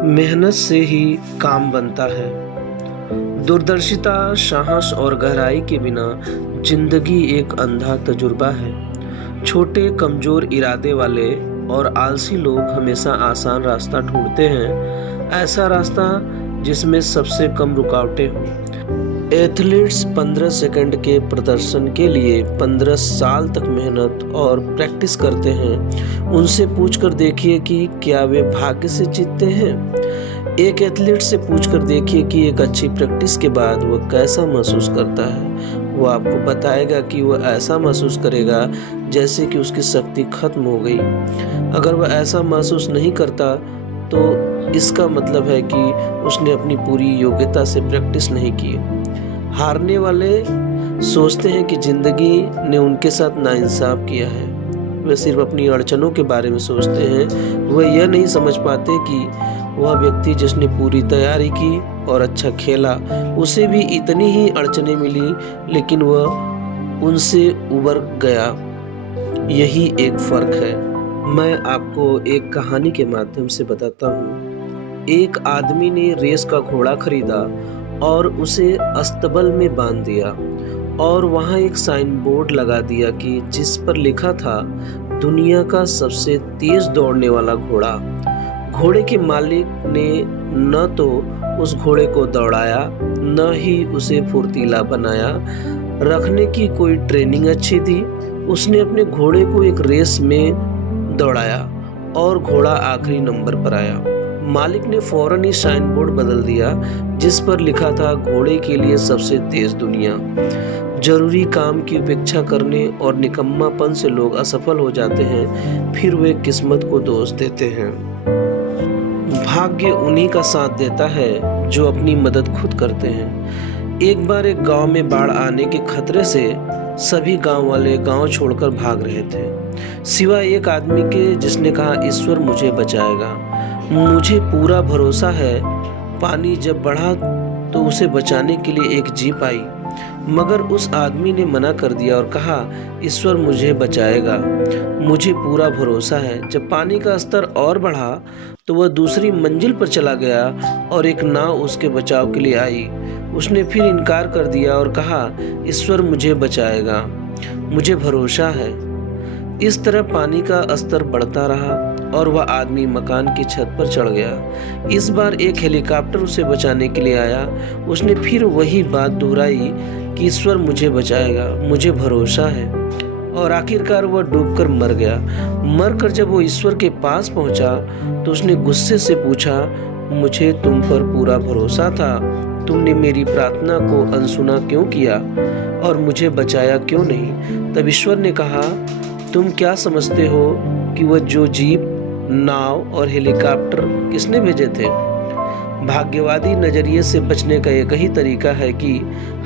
मेहनत से ही काम बनता है। दूरदर्शिता, साहस और गहराई के बिना जिंदगी एक अंधा तजुर्बा है। छोटे, कमजोर इरादे वाले और आलसी लोग हमेशा आसान रास्ता ढूंढते हैं, ऐसा रास्ता जिसमें सबसे कम रुकावटें हों। एथलीट्स 15 सेकंड के प्रदर्शन के लिए 15 साल तक मेहनत और प्रैक्टिस करते हैं। उनसे पूछकर देखिए कि क्या वे भाग्य से जीतते हैं। एक एथलीट से पूछकर देखिए कि एक अच्छी प्रैक्टिस के बाद वह कैसा महसूस करता है। वो आपको बताएगा कि वह ऐसा महसूस करेगा जैसे कि उसकी शक्ति खत्म हो गई। अगर वह ऐसा महसूस नहीं करता तो इसका मतलब है कि उसने अपनी पूरी योग्यता से प्रैक्टिस नहीं की। हारने वाले सोचते हैं कि जिंदगी ने उनके साथ नाइंसाफ किया है। वे सिर्फ अपनी अड़चनों के बारे में सोचते हैं। वे यह नहीं समझ पाते कि वह व्यक्ति जिसने पूरी तैयारी की और अच्छा खेला, उसे भी इतनी ही अड़चनें मिली, लेकिन वह उनसे उबर गया। यही एक फर्क है। मैं आपको एक कहानी के माध्यम से बताता हूँ। एक आदमी ने रेस का घोड़ा खरीदा और उसे अस्तबल में बांध दिया और वहां एक साइन बोर्ड लगा दिया कि जिस पर लिखा था, दुनिया का सबसे तेज दौड़ने वाला घोड़ा। घोड़े के मालिक ने न तो उस घोड़े को दौड़ाया, न ही उसे फुर्तीला बनाया, रखने की कोई ट्रेनिंग अच्छी दी। उसने अपने घोड़े को एक रेस में दौड़ाया और घोड़ा आखिरी नंबर पर आया। मालिक ने फौरन ही साइन बोर्ड बदल दिया जिस पर लिखा था, घोड़े के लिए सबसे तेज दुनिया। जरूरी काम की उपेक्षा करने और निकम्मापन से लोग असफल हो जाते हैं, फिर वे किस्मत को दोष देते हैं। भाग्य उन्हीं का साथ देता है जो अपनी मदद खुद करते हैं। एक बार एक गांव में बाढ़ आने के खतरे से सभी गांव वाले गांव छोड़कर भाग रहे थे, सिवाय एक आदमी के जिसने कहा, ईश्वर मुझे बचाएगा। मुझे पूरा भरोसा है। पानी जब बढ़ा तो उसे बचाने के लिए एक जीप आई, मगर उस आदमी ने मना कर दिया और कहा, ईश्वर मुझे बचाएगा, मुझे पूरा भरोसा है। जब पानी का स्तर और बढ़ा तो वह दूसरी मंजिल पर चला गया और एक नाव उसके बचाव के लिए आई। उसने फिर इनकार कर दिया और कहा, ईश्वर मुझे बचाएगा, मुझे भरोसा है। इस तरह पानी का स्तर बढ़ता रहा और वह आदमी मकान की छत पर चढ़ गया। इस बार एक हेलीकॉप्टर उसे बचाने के लिए आया। उसने फिर वही बात दोहराई कि ईश्वर मुझे बचाएगा, मुझे भरोसा है, और आखिरकार वह डूबकर मर गया। मरकर जब वो ईश्वर के पास पहुंचा तो उसने गुस्से से पूछा, मुझे तुम पर पूरा भरोसा था, तुमने मेरी प्रार्थना को अनसुना क्यों किया और मुझे बचाया क्यों नहीं? तब ईश्वर ने कहा, तुम क्या समझते हो कि वह जो जीप, नाव और हेलीकॉप्टर किसने भेजे थे? भाग्यवादी नजरिए से बचने का एक ही तरीका है कि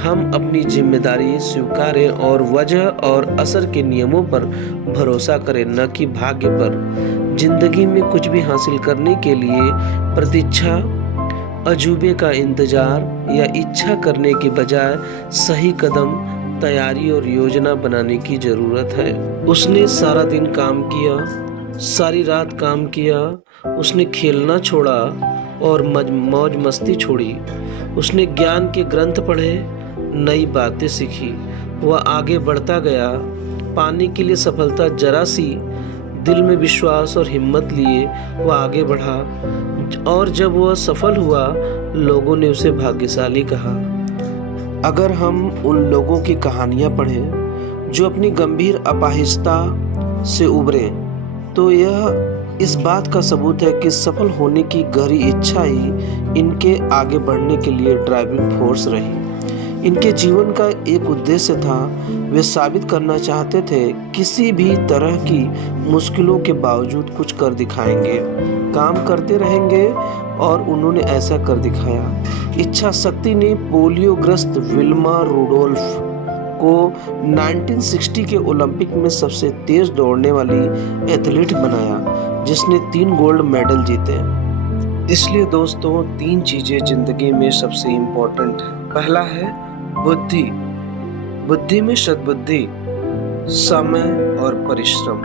हम अपनी जिम्मेदारी स्वीकारें और वजह और असर के नियमों पर भरोसा करें, न कि भाग्य पर। जिंदगी में कुछ भी हासिल करने के लिए प्रतीक्षा, अजूबे का इंतजार या इच्छा करने के बजाय सही कदम, तैयारी और योजना बनाने की जरूरत है। उसने सारा दिन काम किया, सारी रात काम किया। उसने खेलना छोड़ा और मौज मस्ती छोड़ी। उसने ज्ञान के ग्रंथ पढ़े, नई बातें सीखी। वह आगे बढ़ता गया। पाने के लिए सफलता जरा सी, दिल में विश्वास और हिम्मत लिए वह आगे बढ़ा, और जब वह सफल हुआ लोगों ने उसे भाग्यशाली कहा। अगर हम उन लोगों की कहानियां पढ़ें जो अपनी गंभीर अपाहिजता से उबरे, तो यह इस बात का सबूत है कि सफल होने की गहरी इच्छा ही इनके आगे बढ़ने के लिए ड्राइविंग फोर्स रही। इनके जीवन का एक उद्देश्य था, वे साबित करना चाहते थे किसी भी तरह की मुश्किलों के बावजूद कुछ कर दिखाएंगे, काम करते रहेंगे, और उन्होंने ऐसा कर दिखाया। इच्छा शक्ति ने पोलियोग्रस्त विल्मा रुडोल्फ को 1960 के ओलंपिक में सबसे तेज दौड़ने वाली एथलीट बनाया, जिसने 3 गोल्ड मेडल जीते। इसलिए दोस्तों, 3 चीजें जिंदगी में सबसे इम्पोर्टेंट है। पहला है बुद्धि। बुद्धि में सद्बुद्धि, समय और परिश्रम।